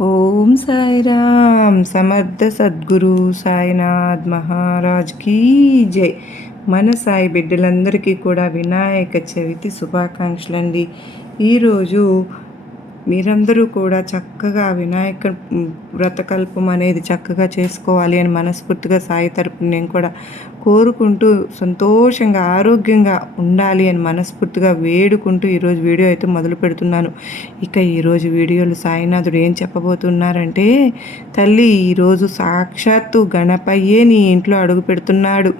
ఓం సాయిరామ్ సమర్థ సద్గురు సాయినాథ్ మహారాజ్ కీ జై. మన సాయి బిడ్డలందరికీ కూడా వినాయక చవితి శుభాకాంక్షలు అండి ఈరోజు మీరందరూ కూడా చక్కగా వినాయక వ్రతకల్పం అనేది చక్కగా చేసుకోవాలి అని మనస్ఫూర్తిగా సాయి తరపున నేను కూడా కోరుకుంటూ సంతోషంగా ఆరోగ్యంగా ఉండాలి అని మనస్ఫూర్తిగా వేడుకుంటూ ఈరోజు వీడియో అయితే మొదలు పెడుతున్నాను. ఇక ఈరోజు వీడియోలు సాయినాథుడు ఏం చెప్పబోతున్నారంటే తల్లి ఈరోజు సాక్షాత్తు గణపయ్యే నీ ఇంట్లో అడుగు పెడుతున్నాడు.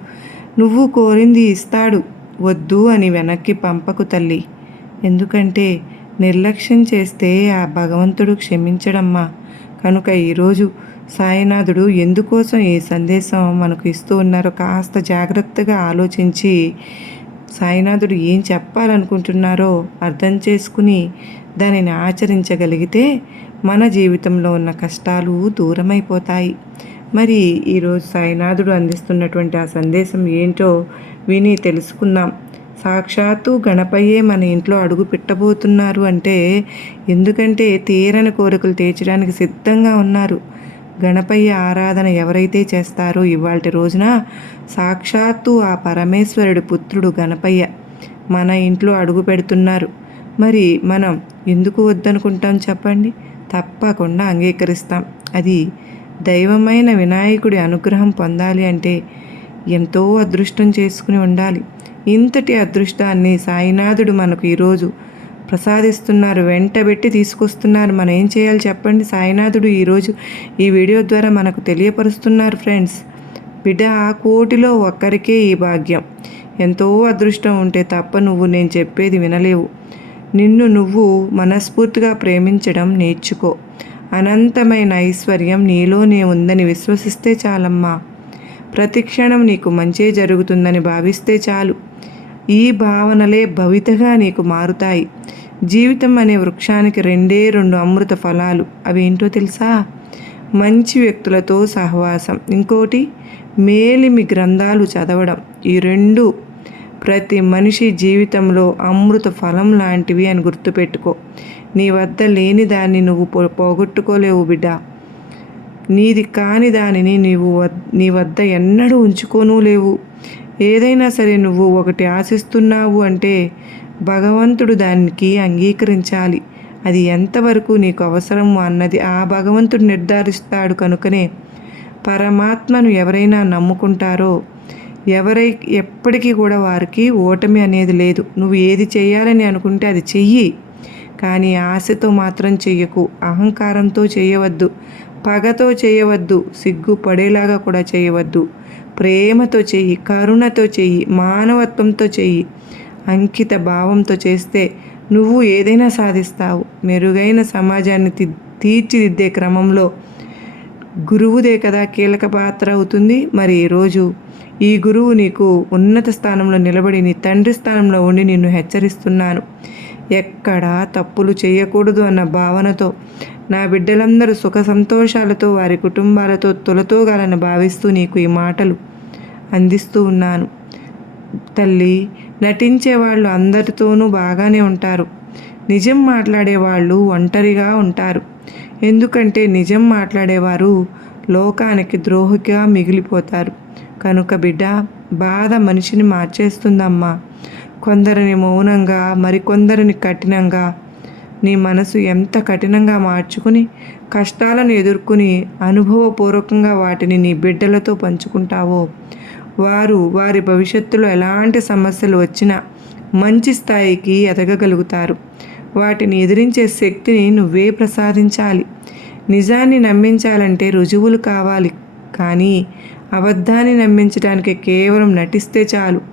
నువ్వు కోరింది ఇస్తాడు. వద్దు అని వెనక్కి పంపకు తల్లి. ఎందుకంటే నిర్లక్ష్యం చేస్తే ఆ భగవంతుడు క్షమించడమ్మా. కనుక ఈరోజు సాయినాథుడు ఎందుకోసం ఈ సందేశం మనకు ఇస్తూ ఉన్నారో కాస్త జాగ్రత్తగా ఆలోచించి సాయినాథుడు ఏం చెప్పాలనుకుంటున్నారో అర్థం చేసుకుని దానిని ఆచరించగలిగితే మన జీవితంలో ఉన్న కష్టాలు దూరమైపోతాయి. మరి ఈరోజు సాయినాథుడు అందిస్తున్నటువంటి ఆ సందేశం ఏంటో విని తెలుసుకుందాం. సాక్షాత్తు గణపయ్యే మన ఇంట్లో అడుగు పెట్టబోతున్నారు అంటే ఎందుకంటే తీరని కోరికలు తీర్చడానికి సిద్ధంగా ఉన్నారు. గణపయ్య ఆరాధన ఎవరైతే చేస్తారో ఇవాళ రోజున సాక్షాత్తు ఆ పరమేశ్వరుడి పుత్రుడు గణపయ్య మన ఇంట్లో అడుగు పెడుతున్నారు. మరి మనం ఎందుకు వద్దనుకుంటాం చెప్పండి? తప్పకుండా అంగీకరిస్తాం. అది దైవమైన వినాయకుడి అనుగ్రహం పొందాలి అంటే ఎంతో అదృష్టం చేసుకుని ఉండాలి. ఇంతటి అదృష్టాన్ని సాయినాథుడు మనకు ఈరోజు ప్రసాదిస్తున్నారు. వెంటబెట్టి తీసుకొస్తున్నారు. మనం ఏం చేయాలి చెప్పండి? సాయినాథుడు ఈరోజు ఈ వీడియో ద్వారా మనకు తెలియపరుస్తున్నారు ఫ్రెండ్స్. బిడ్డ ఆ కోటిలో ఒక్కరికే ఈ భాగ్యం. ఎంతో అదృష్టం ఉంటే తప్ప నువ్వు నేను చెప్పేది వినలేవు. నిన్ను నువ్వు మనస్ఫూర్తిగా ప్రేమించడం నేర్చుకో. అనంతమైన ఐశ్వర్యం నీలోనే ఉందని విశ్వసిస్తే చాలమ్మా. ప్రతిక్షణం నీకు మంచే జరుగుతుందని భావిస్తే చాలు. ఈ భావనలే భవితగా నీకు మారుతాయి. జీవితం అనే వృక్షానికి రెండే రెండు అమృత ఫలాలు. అవి ఏంటో తెలుసా? మంచి వ్యక్తులతో సహవాసం. ఇంకోటి మేలిమి గ్రంథాలు చదవడం. ఈ రెండు ప్రతి మనిషి జీవితంలో అమృత ఫలం లాంటివి అని గుర్తుపెట్టుకో. నీ వద్ద లేని దాన్ని నువ్వు పోగొట్టుకోలేవు బిడ్డ. నీది కాని దానిని నీవు నీ వద్ద ఎన్నడూ ఉంచుకోనూ లేవు. ఏదైనా సరే నువ్వు ఒకటి ఆశిస్తున్నావు అంటే భగవంతుడు దానికి అంగీకరించాలి. అది ఎంతవరకు నీకు అవసరము అన్నది ఆ భగవంతుడు నిర్ధారిస్తాడు కనుకనే పరమాత్మను ఎవరైనా నమ్ముకుంటారో ఎవరై ఎప్పటికీ కూడా వారికి ఓటమి అనేది లేదు. నువ్వు ఏది చేయాలని అనుకుంటే అది చెయ్యి. కానీ ఆశతో మాత్రం చెయ్యకు. అహంకారంతో చేయవద్దు. పగతో చేయవద్దు. సిగ్గు పడేలాగా కూడా చేయవద్దు. ప్రేమతో చెయ్యి కరుణతో చెయ్యి మానవత్వంతో చెయ్యి. అంకిత భావంతో చేస్తే నువ్వు ఏదైనా సాధిస్తావు. మెరుగైన సమాజాన్ని తీర్చిదిద్దే క్రమంలో గురువుదే కదా కీలక పాత్ర అవుతుంది. మరి ఈరోజు ఈ గురువు నీకు ఉన్నత స్థానంలో నిలబడి నీ తండ్రి స్థానంలో ఉండి నిన్ను హెచ్చరిస్తున్నాను. ఎక్కడా తప్పులు చేయకూడదు అన్న భావనతో నా బిడ్డలందరూ సుఖ సంతోషాలతో వారి కుటుంబాలతో తొలతోగాలని భావిస్తూ నీకు ఈ మాటలు అందిస్తూ ఉన్నాను. తల్లి నటించే వాళ్ళు అందరితోనూ బాగానే ఉంటారు. నిజం మాట్లాడేవాళ్ళు ఒంటరిగా ఉంటారు. ఎందుకంటే నిజం మాట్లాడేవారు లోకానికి ద్రోహిగా మిగిలిపోతారు. కనుక బిడ్డ బాధ మనిషిని మార్చేస్తుందమ్మా. కొందరిని మౌనంగా మరికొందరిని కఠినంగా నీ మనసు ఎంత కఠినంగా మార్చుకుని కష్టాలను ఎదుర్కొని అనుభవపూర్వకంగా వాటిని నీ బిడ్డలతో పంచుకుంటావో వారు వారి భవిష్యత్తులో ఎలాంటి సమస్యలు వచ్చినా మంచి స్థాయికి ఎదగగలుగుతారు. వాటిని ఎదిరించే శక్తిని నువ్వే ప్రసాదించాలి. నిజాన్ని నమ్మించాలంటే రుజువులు కావాలి. కానీ అబద్ధాన్ని నమ్మించడానికి కేవలం నటిస్తే చాలు.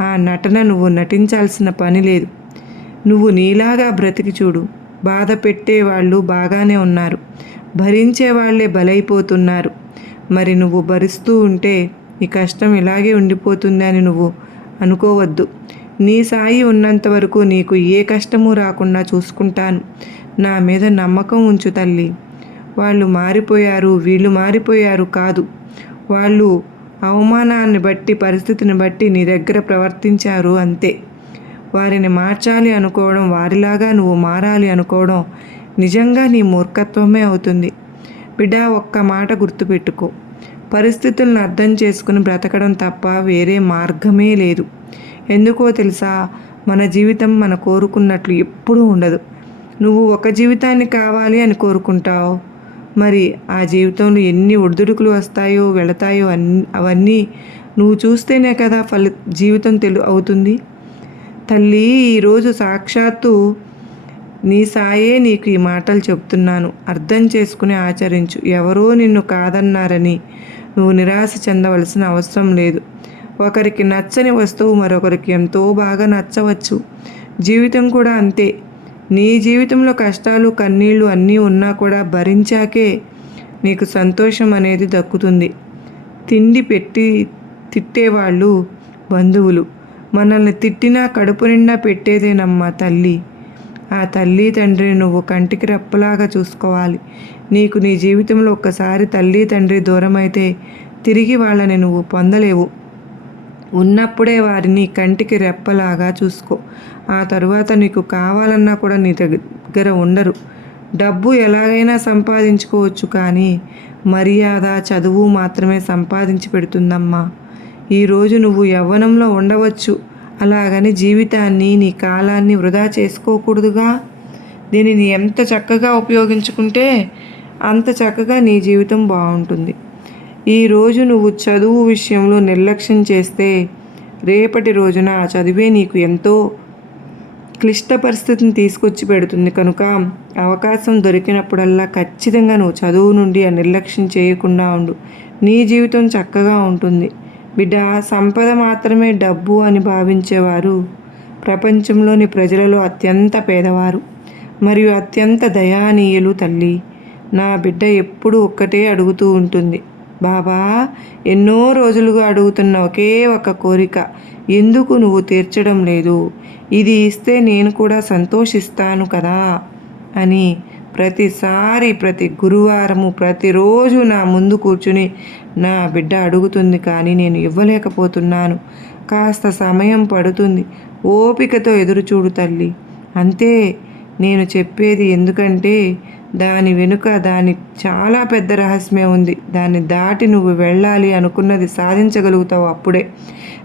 ఆ నటన నువ్వు నటించాల్సిన పని లేదు. నువ్వు నీలాగా బ్రతికి చూడు. బాధ పెట్టేవాళ్ళు బాగానే ఉన్నారు. భరించే వాళ్ళే బలైపోతున్నారు. మరి నువ్వు భరిస్తూ ఉంటే నీ కష్టం ఇలాగే ఉండిపోతుంది అని నువ్వు అనుకోవద్దు. నీ సాయి ఉన్నంత వరకు నీకు ఏ కష్టము రాకుండా చూసుకుంటాను. నా మీద నమ్మకం ఉంచు తల్లి. వాళ్ళు మారిపోయారు వీళ్ళు మారిపోయారు కాదు. వాళ్ళు అవమానాన్ని బట్టి పరిస్థితిని బట్టి నీ దగ్గర ప్రవర్తించారు అంతే. వారిని మార్చాలి అనుకోవడం వారిలాగా నువ్వు మారాలి అనుకోవడం నిజంగా నీ మూర్ఖత్వమే అవుతుంది. బిడ్డ ఒక్క మాట గుర్తుపెట్టుకో. పరిస్థితులను అర్థం చేసుకుని బ్రతకడం తప్ప వేరే మార్గమే లేదు. ఎందుకో తెలుసా? మన జీవితం మన కోరుకున్నట్లు ఎప్పుడూ ఉండదు. నువ్వు ఒక జీవితాన్ని కావాలి అని కోరుకుంటావు. మరి ఆ జీవితంలో ఎన్ని ఒడిదుడుకులు వస్తాయో వెళతాయో అన్ని అవన్నీ నువ్వు చూస్తేనే కదా ఫలి జీవితం తెలు అవుతుంది. తల్లి ఈరోజు సాక్షాత్తు నీ సాయే నీకు ఈ మాటలు చెప్తున్నాను. అర్థం చేసుకుని ఆచరించు. ఎవరో నిన్ను కాదన్నారని నువ్వు నిరాశ చెందవలసిన అవసరం లేదు. ఒకరికి నచ్చని వస్తువు మరొకరికి ఎంతో బాగా నచ్చవచ్చు. జీవితం కూడా అంతే. నీ జీవితంలో కష్టాలు కన్నీళ్ళు అన్నీ ఉన్నా కూడా భరించాకే నీకు సంతోషం అనేది దక్కుతుంది. తిండి పెట్టి తిట్టేవాళ్ళు బంధువులు. మనల్ని తిట్టినా కడుపు నిండా పెట్టేదేనమ్మా తల్లి. ఆ తల్లి తండ్రి నువ్వు కంటికి రెప్పలాగా చూసుకోవాలి. నీకు నీ జీవితంలో ఒక్కసారి తల్లి తండ్రి దూరమైతే తిరిగి వాళ్ళని నువ్వు పొందలేవు. ఉన్నప్పుడే వారిని కంటికి రెప్పలాగా చూసుకో. ఆ తరువాత నీకు కావాలన్నా కూడా నీ దగ్గర ఉండరు. డబ్బు ఎలాగైనా సంపాదించుకోవచ్చు కానీ మర్యాద చదువు మాత్రమే సంపాదించి పెడుతుందమ్మా. ఈరోజు నువ్వు యవ్వనంలో ఉండవచ్చు. అలాగని జీవితాన్ని నీ కాలాన్ని వృధా చేసుకోకూడదుగా. దీనిని ఎంత చక్కగా ఉపయోగించుకుంటే అంత చక్కగా నీ జీవితం బాగుంటుంది. ఈరోజు నువ్వు చదువు విషయంలో నిర్లక్ష్యం చేస్తే రేపటి రోజున ఆ చదివే నీకు ఎంతో క్లిష్ట పరిస్థితిని తీసుకొచ్చి పెడుతుంది. కనుక అవకాశం దొరికినప్పుడల్లా ఖచ్చితంగా నువ్వు చదువు నుండి ఆ నిర్లక్ష్యం చేయకుండా ఉండు. నీ జీవితం చక్కగా ఉంటుంది. బిడ్డ సంపద మాత్రమే డబ్బు అని భావించేవారు ప్రపంచంలోని ప్రజలలో అత్యంత పేదవారు. మరియు అత్యంత దయానీయులు తల్లి. నా బిడ్డ ఎప్పుడు ఒక్కటే అడుగుతూ ఉంటుంది. బాబా ఎన్నో రోజులుగా అడుగుతున్న ఒకే ఒక కోరిక ఎందుకు నువ్వు తీర్చడం లేదు? ఇది ఇస్తే నేను కూడా సంతోషిస్తాను కదా? అని ప్రతిసారి ప్రతి గురువారము ప్రతిరోజు నా ముందు కూర్చుని నా బిడ్డ అడుగుతుంది కానీ నేను ఇవ్వలేకపోతున్నాను. కాస్త సమయం పడుతుంది. ఓపికతో ఎదురుచూడు తల్లి. అంతే నేను చెప్పేది ఎందుకంటే దాని వెనుక దాని చాలా పెద్ద రహస్యం ఉంది. దాన్ని దాటి నువ్వు వెళ్ళాలి అనుకున్నది సాధించగలుగుతావు అప్పుడే.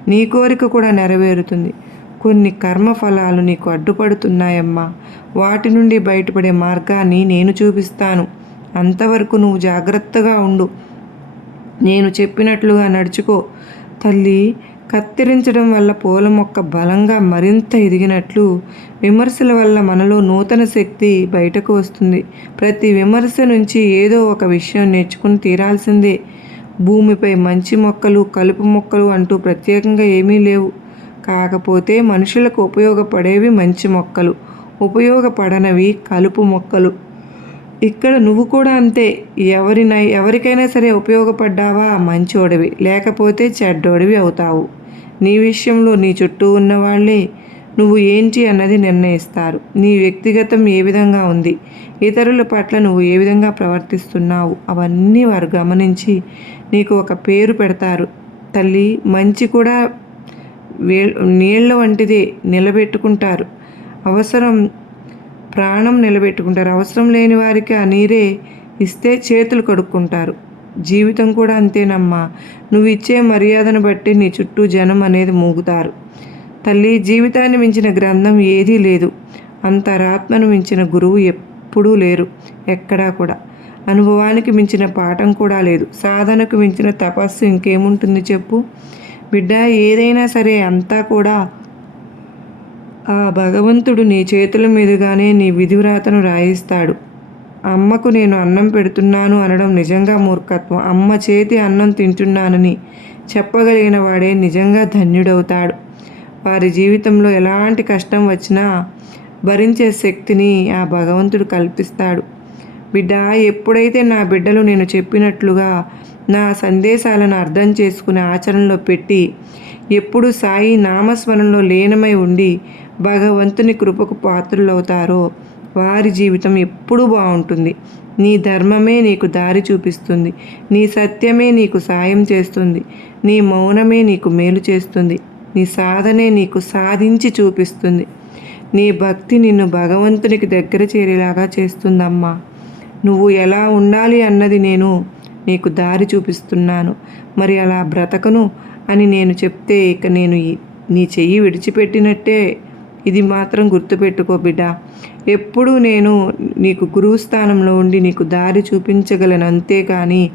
నీ కోరిక కూడా నెరవేరుతుంది. కొన్ని కర్మఫలాలు నీకు అడ్డుపడుతున్నాయమ్మా. వాటి నుండి బయటపడే మార్గాన్ని నేను చూపిస్తాను. అంతవరకు నువ్వు జాగ్రత్తగా ఉండు. నేను చెప్పినట్లుగా నడుచుకో. తల్లి కత్తిరించడం వల్ల పూల మొక్క బలంగా మరింత ఎదిగినట్లు విమర్శల వల్ల మనలో నూతన శక్తి బయటకు వస్తుంది. ప్రతి విమర్శ నుంచి ఏదో ఒక విషయం నేర్చుకుని తీరాల్సిందే. భూమిపై మంచి మొక్కలు కలుపు మొక్కలు అంటూ ప్రత్యేకంగా ఏమీ లేవు. కాకపోతే మనుషులకు ఉపయోగపడేవి మంచి మొక్కలు ఉపయోగపడనవి కలుపు మొక్కలు. ఇక్కడ నువ్వు కూడా అంతే. ఎవరినై ఎవరికైనా సరే ఉపయోగపడ్డావా? మంచోడివి. లేకపోతే చెడ్డోడివి అవుతావు. నీ విషయంలో నీ చుట్టూ ఉన్న వాళ్ళే నువ్వు ఏంటి అన్నది నిర్ణయిస్తారు. నీ వ్యక్తిగతం ఏ విధంగా ఉంది? ఇతరుల పట్ల నువ్వు ఏ విధంగా ప్రవర్తిస్తున్నావు? అవన్నీ వారు గమనించి నీకు ఒక పేరు పెడతారు. తల్లి మంచి కూడా వే నీళ్ళ వంటిదే నిలబెట్టుకుంటారు. అవసరం ప్రాణం నిలబెట్టుకుంటారు. అవసరం లేని వారికి ఆ నీరే ఇస్తే చేతులు కడుక్కుంటారు. జీవితం కూడా అంతేనమ్మా. నువ్వు ఇచ్చే మర్యాదను బట్టి నీ చుట్టూ జనం అనేది మూగుతారు. తల్లి జీవితాన్ని మించిన గ్రంథం ఏదీ లేదు. అంతరాత్మను మించిన గురువు ఎప్పుడూ లేరు ఎక్కడా కూడా. అనుభవానికి మించిన పాఠం కూడా లేదు. సాధనకు మించిన తపస్సు ఇంకేముంటుంది చెప్పు? బిడ్డ ఏదైనా సరే అంతా కూడా ఆ భగవంతుడు నీ చేతుల మీదుగానే నీ విధివ్రాతను రాయిస్తాడు. అమ్మకు నేను అన్నం పెడుతున్నాను అనడం నిజంగా మూర్ఖత్వం. అమ్మ చేతి అన్నం తింటున్నానని చెప్పగలిగిన వాడే నిజంగా ధన్యుడవుతాడు. వారి జీవితంలో ఎలాంటి కష్టం వచ్చినా భరించే శక్తిని ఆ భగవంతుడు కల్పిస్తాడు. బిడ్డ ఎప్పుడైతే నా బిడ్డలు నేను చెప్పినట్లుగా నా సందేశాలను అర్థం చేసుకునే ఆచరణలో పెట్టి ఎప్పుడు సాయి నామస్మరణలో లీనమై ఉండి భగవంతుని కృపకు పాత్రులవుతారో వారి జీవితం ఎప్పుడూ బాగుంటుంది. నీ ధర్మమే నీకు దారి చూపిస్తుంది. నీ సత్యమే నీకు సాయం చేస్తుంది. నీ మౌనమే నీకు మేలు చేస్తుంది. నీ సాధనే నీకు సాధించి చూపిస్తుంది. నీ భక్తి నిన్ను భగవంతునికి దగ్గర చేరేలాగా చేస్తుందమ్మా. నువ్వు ఎలా ఉండాలి అన్నది నేను నీకు దారి చూపిస్తున్నాను. మరి అలా బ్రతకను అని నేను చెప్తే ఇక నేను ఈ- నీ చెయ్యి విడిచిపెట్టినట్టే ఇది మాత్రం గుర్తుపెట్టుకో బిడ్డ. ఎప్పుడూ నేను నీకు గురువు స్థానంలో ఉండి నీకు దారి చూపించగలను అంతేకాని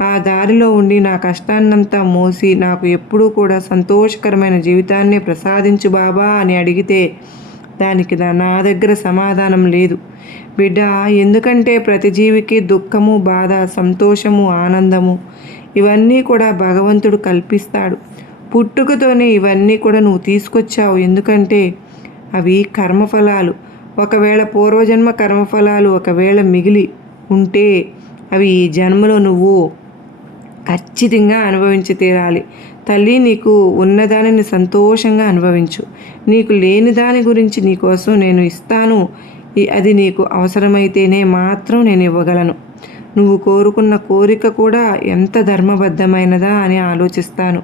ఆ దారిలో ఉండి నా కష్టాన్నంతా మోసి నాకు ఎప్పుడూ కూడా సంతోషకరమైన జీవితాన్ని ప్రసాదించు బాబా అని అడిగితే దానికి నా దగ్గర సమాధానం లేదు. బిడ్డ ఎందుకంటే ప్రతి జీవికి దుఃఖము బాధ సంతోషము ఆనందము ఇవన్నీ కూడా భగవంతుడు కల్పిస్తాడు. పుట్టుకతోనే ఇవన్నీ కూడా నువ్వు తీసుకొచ్చావు. ఎందుకంటే అవి కర్మఫలాలు. ఒకవేళ పూర్వజన్మ కర్మఫలాలు ఒకవేళ మిగిలి ఉంటే అవి ఈ జన్మలో నువ్వు ఖచ్చితంగా అనుభవించి తీరాలి. తల్లి నీకు ఉన్నదానిని సంతోషంగా అనుభవించు. నీకు లేని దాని గురించి నీకోసం నేను ఇస్తాను. అది నీకు అవసరమైతేనే మాత్రం నేను ఇవ్వగలను. నువ్వు కోరుకున్న కోరిక కూడా ఎంత ధర్మబద్ధమైనదా అని ఆలోచిస్తాను.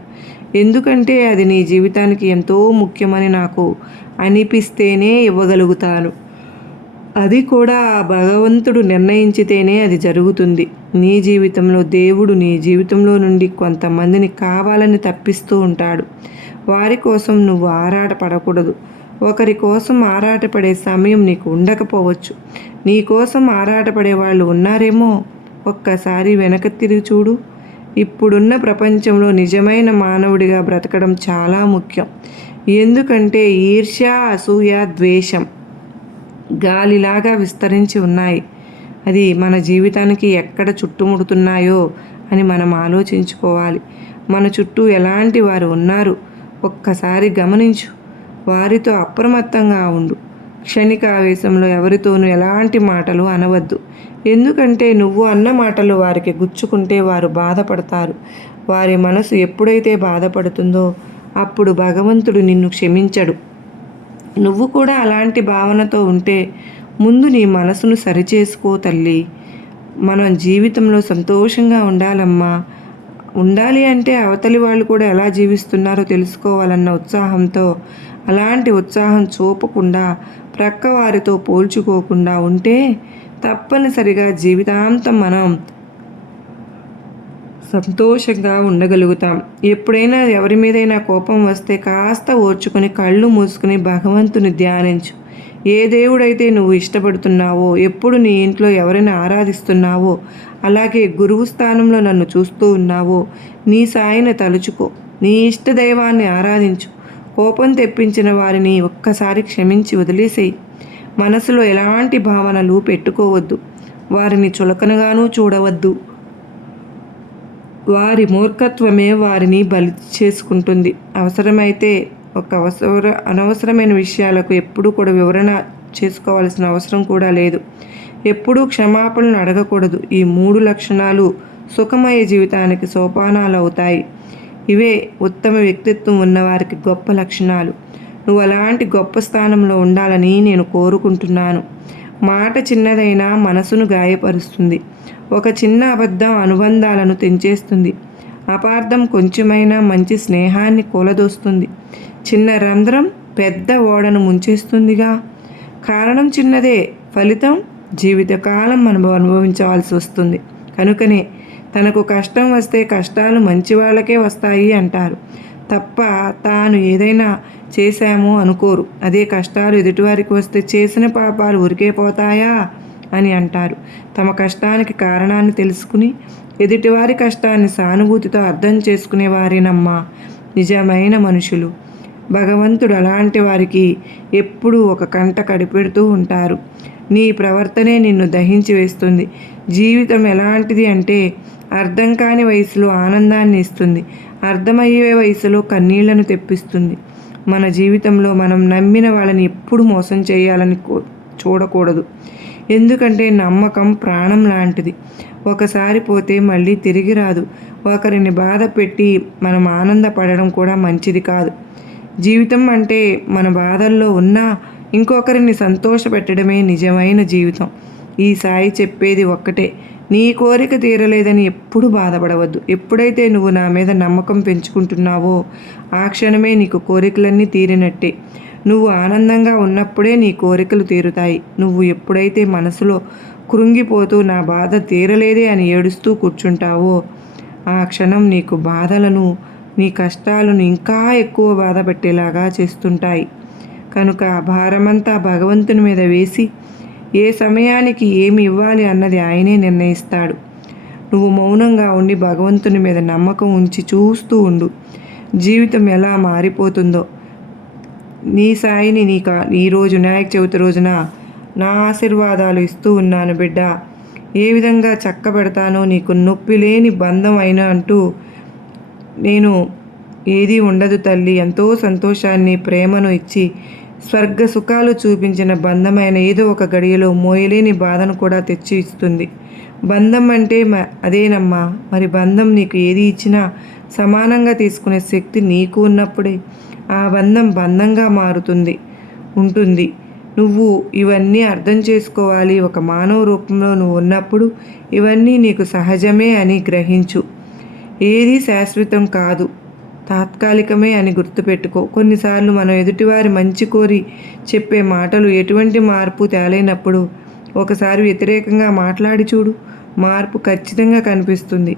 ఎందుకంటే అది నీ జీవితానికి ఎంతో ముఖ్యమని నాకు అనిపిస్తేనే ఇవ్వగలుగుతాను. అది కూడా ఆ భగవంతుడు నిర్ణయించితేనే అది జరుగుతుంది. నీ జీవితంలో దేవుడు నీ జీవితంలో నుండి కొంతమందిని కావాలని తప్పిస్తూ ఉంటాడు. వారి కోసం నువ్వు ఆరాటపడకూడదు. ఒకరి కోసం ఆరాటపడే సమయం నీకు ఉండకపోవచ్చు. నీ కోసం ఆరాటపడే వాళ్ళు ఉన్నారేమో ఒక్కసారి వెనక తిరిగి చూడు. ఇప్పుడున్న ప్రపంచంలో నిజమైన మానవుడిగా బ్రతకడం చాలా ముఖ్యం. ఎందుకంటే ఈర్ష్య అసూయ ద్వేషం గాలిలాగా విస్తరించి ఉన్నాయి. అది మన జీవితానికి ఎక్కడ చుట్టుముడుతున్నాయో అని మనం ఆలోచించుకోవాలి. మన చుట్టూ ఎలాంటి వారు ఉన్నారు? ఒక్కసారి గమనించు. వారితో అప్రమత్తంగా ఉండు. క్షణిక ఆవేశంలో ఎవరితోనూ ఎలాంటి మాటలు అనవద్దు. ఎందుకంటే నువ్వు అన్న మాటలు వారికి గుచ్చుకుంటే వారు బాధపడతారు. వారి మనసు ఎప్పుడైతే బాధపడుతుందో అప్పుడు భగవంతుడు నిన్ను క్షమించడు. నువ్వు కూడా అలాంటి భావనతో ఉంటే ముందు నీ మనసును సరిచేసుకో తల్లి. మనం జీవితంలో సంతోషంగా ఉండాలమ్మా. ఉండాలి అంటే అవతలి వాళ్ళు కూడా ఎలా జీవిస్తున్నారో తెలుసుకోవాలన్న ఉత్సాహంతో అలాంటి ఉత్సాహం చూపకుండా ప్రక్కవారితో పోల్చుకోకుండా ఉంటే తప్పనిసరిగా జీవితాంతం మనం సంతోషంగా ఉండగలుగుతాం. ఎప్పుడైనా ఎవరి మీదైనా కోపం వస్తే కాస్త ఓర్చుకొని కళ్ళు మూసుకుని భగవంతుని ధ్యానించు. ఏ దేవుడైతే నువ్వు ఇష్టపడుతున్నావో ఎప్పుడు నీ ఇంట్లో ఎవరిని ఆరాధిస్తున్నావో అలాగే గురువు స్థానంలో నన్ను చూస్తూ ఉన్నావో నీ సాయిని తలుచుకో. నీ ఇష్ట దైవాన్ని ఆరాధించు. కోపం తెప్పించిన వారిని ఒక్కసారి క్షమించి వదిలేసేయి. మనసులో ఎలాంటి భావనలు పెట్టుకోవద్దు. వారిని చులకనగానూ చూడవద్దు. వారి మూర్ఖత్వమే వారిని బలి చేసుకుంటుంది. అవసరమైతే ఒక అవసర అనవసరమైన విషయాలకు ఎప్పుడూ కూడా వివరణ చేసుకోవాల్సిన అవసరం కూడా లేదు. ఎప్పుడూ క్షమాపణలు అడగకూడదు. ఈ మూడు లక్షణాలు సుఖమయ జీవితానికి సోపానాలు అవుతాయి ఇవే ఉత్తమ వ్యక్తిత్వం ఉన్నవారికి గొప్ప లక్షణాలు. నువ్వు అలాంటి గొప్ప స్థానంలో ఉండాలని నేను కోరుకుంటున్నాను. మాట చిన్నదైనా మనసును గాయపరుస్తుంది. ఒక చిన్న అబద్ధం అనుబంధాలను తెంచేస్తుంది. అపార్థం కొంచెమైనా మంచి స్నేహాన్ని కూలదోస్తుంది. చిన్న రంధ్రం పెద్ద ఓడను ముంచేస్తుందిగా. కారణం చిన్నదే ఫలితం జీవితకాలం మనం అనుభవించవలసి వస్తుంది. కనుకనే తనకు కష్టం వస్తే కష్టాలు మంచి వాళ్ళకే వస్తాయి అంటారు. తప్ప తాను ఏదైనా చేశామో అనుకోరు. అదే కష్టాలు ఎదుటివారికి వస్తే చేసిన పాపాలు ఉరికే పోతాయా అని అంటారు. తమ కష్టానికి కారణాన్ని తెలుసుకుని ఎదుటివారి కష్టాన్ని సానుభూతితో అర్థం చేసుకునేవారేనమ్మా నిజమైన మనుషులు. భగవంతుడు అలాంటి వారికి ఎప్పుడూ ఒక కంట కడిపెడుతూ ఉంటారు. నీ ప్రవర్తనే నిన్ను దహించి వేస్తుంది. జీవితం ఎలాంటిది అంటే అర్థం కాని వయసులో ఆనందాన్ని ఇస్తుంది. అర్థమయ్యే వయసులో కన్నీళ్ళను తెప్పిస్తుంది. మన జీవితంలో మనం నమ్మిన వాళ్ళని ఎప్పుడు మోసం చేయాలని చూడకూడదు. ఎందుకంటే నమ్మకం ప్రాణం లాంటిది. ఒకసారి పోతే మళ్ళీ తిరిగి రాదు. ఒకరిని బాధ పెట్టి మనం ఆనందపడడం కూడా మంచిది కాదు. జీవితం అంటే మన బాధల్లో ఉన్నా ఇంకొకరిని సంతోషపెట్టడమే నిజమైన జీవితం. ఈ సాయి చెప్పేది ఒక్కటే. నీ కోరిక తీరలేదని ఎప్పుడు బాధపడవద్దు. ఎప్పుడైతే నువ్వు నా మీద నమ్మకం పెంచుకుంటున్నావో ఆ క్షణమే నీకు కోరికలన్నీ తీరినట్టే. నువ్వు ఆనందంగా ఉన్నప్పుడే నీ కోరికలు తీరుతాయి. నువ్వు ఎప్పుడైతే మనసులో కృంగిపోతూ నా బాధ తీరలేదే అని ఏడుస్తూ కూర్చుంటావో ఆ క్షణం నీకు బాధలను నీ కష్టాలను ఇంకా ఎక్కువ బాధ పెట్టేలాగా చేస్తుంటాయి. కనుక ఆ భారమంతా భగవంతుని మీద వేసి ఏ సమయానికి ఏమి ఇవ్వాలి అన్నది ఆయనే నిర్ణయిస్తాడు. నువ్వు మౌనంగా ఉండి భగవంతుని మీద నమ్మకం ఉంచి చూస్తూ ఉండు. జీవితం ఎలా మారిపోతుందో. నీ సాయిని నీకు ఈరోజు వినాయక చవితి రోజున నా ఆశీర్వాదాలు ఇస్తూ ఉన్నాను బిడ్డ. ఏ విధంగా చక్కబెడతానో నీకు నొప్పి లేని బంధం అయినా అంటూ నేను ఏది ఉండదు తల్లి. ఎంతో సంతోషాన్ని ప్రేమను ఇచ్చి స్వర్గ సుఖాలు చూపించిన బంధమైన ఏదో ఒక గడియలో మోయలేని బాధను కూడా తెచ్చి ఇస్తుంది. బంధం అంటే అదేనమ్మా. మరి బంధం నీకు ఏది ఇచ్చినా సమానంగా తీసుకునే శక్తి నీకు ఉన్నప్పుడే ఆ బంధం బంధంగా మారుతుంది ఉంటుంది. నువ్వు ఇవన్నీ అర్థం చేసుకోవాలి. ఒక మానవ రూపంలో నువ్వు ఉన్నప్పుడు ఇవన్నీ నీకు సహజమే అని గ్రహించు. ఏది శాశ్వతం కాదు. తాత్కాలికమే అని గుర్తుపెట్టుకో. కొన్నిసార్లు మనం ఎదుటివారి మంచి కోరి చెప్పే మాటలు ఎటువంటి మార్పు తేలైనప్పుడు ఒకసారి వ్యతిరేకంగా మాట్లాడి చూడు. మార్పు ఖచ్చితంగా కనిపిస్తుంది.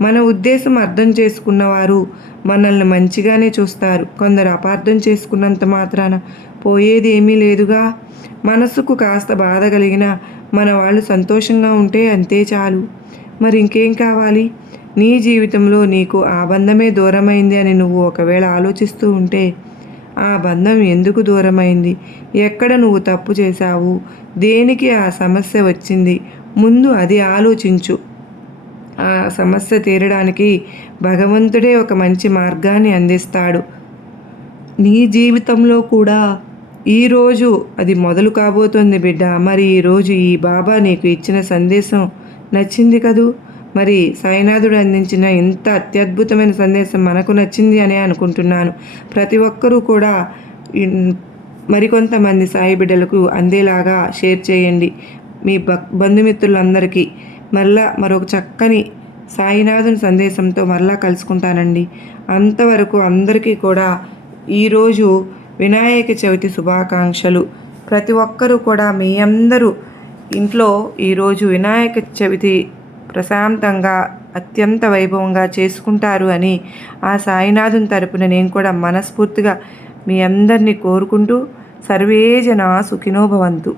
మన ఉద్దేశం అర్థం చేసుకున్నవారు మనల్ని మంచిగానే చూస్తారు. కొందరు అపార్థం చేసుకున్నంత మాత్రాన పోయేది ఏమీ లేదుగా. మనసుకు కాస్త బాధ కలిగిన మన వాళ్ళు సంతోషంగా ఉంటే అంతే చాలు. మరి ఇంకేం కావాలి? నీ జీవితంలో నీకు ఆ బంధమే దూరమైంది అని నువ్వు ఒకవేళ ఆలోచిస్తూ ఉంటే ఆ బంధం ఎందుకు దూరమైంది? ఎక్కడ నువ్వు తప్పు చేశావు? దేనికి ఆ సమస్య వచ్చింది? ముందు అది ఆలోచించు. ఆ సమస్య తీరడానికి భగవంతుడే ఒక మంచి మార్గాన్ని అందిస్తాడు. నీ జీవితంలో కూడా ఈరోజు అది మొదలు కాబోతోంది బిడ్డ. మరి ఈరోజు ఈ బాబా నీకు ఇచ్చిన సందేశం నచ్చింది కదూ? మరి సాయినాథుడు అందించిన ఇంత అత్యద్భుతమైన సందేశం మనకు నచ్చింది అని అనుకుంటున్నాను. ప్రతి ఒక్కరూ కూడా మరికొంతమంది సాయి బిడ్డలకు అందేలాగా షేర్ చేయండి. మీ బంధుమిత్రులందరికీ మళ్ళా మరొక చక్కని సాయినాథుని సందేశంతో మరలా కలుసుకుంటానండి. అంతవరకు అందరికీ కూడా ఈరోజు వినాయక చవితి శుభాకాంక్షలు. ప్రతి ఒక్కరూ కూడా మీ అందరూ ఇంట్లో ఈరోజు వినాయక చవితి ప్రశాంతంగా అత్యంత వైభవంగా చేసుకుంటారు అని ఆ సాయినాథుని తరపున నేను కూడా మనస్ఫూర్తిగా మీ అందరినీ కోరుకుంటూ సర్వే జన సుఖినోభవంతు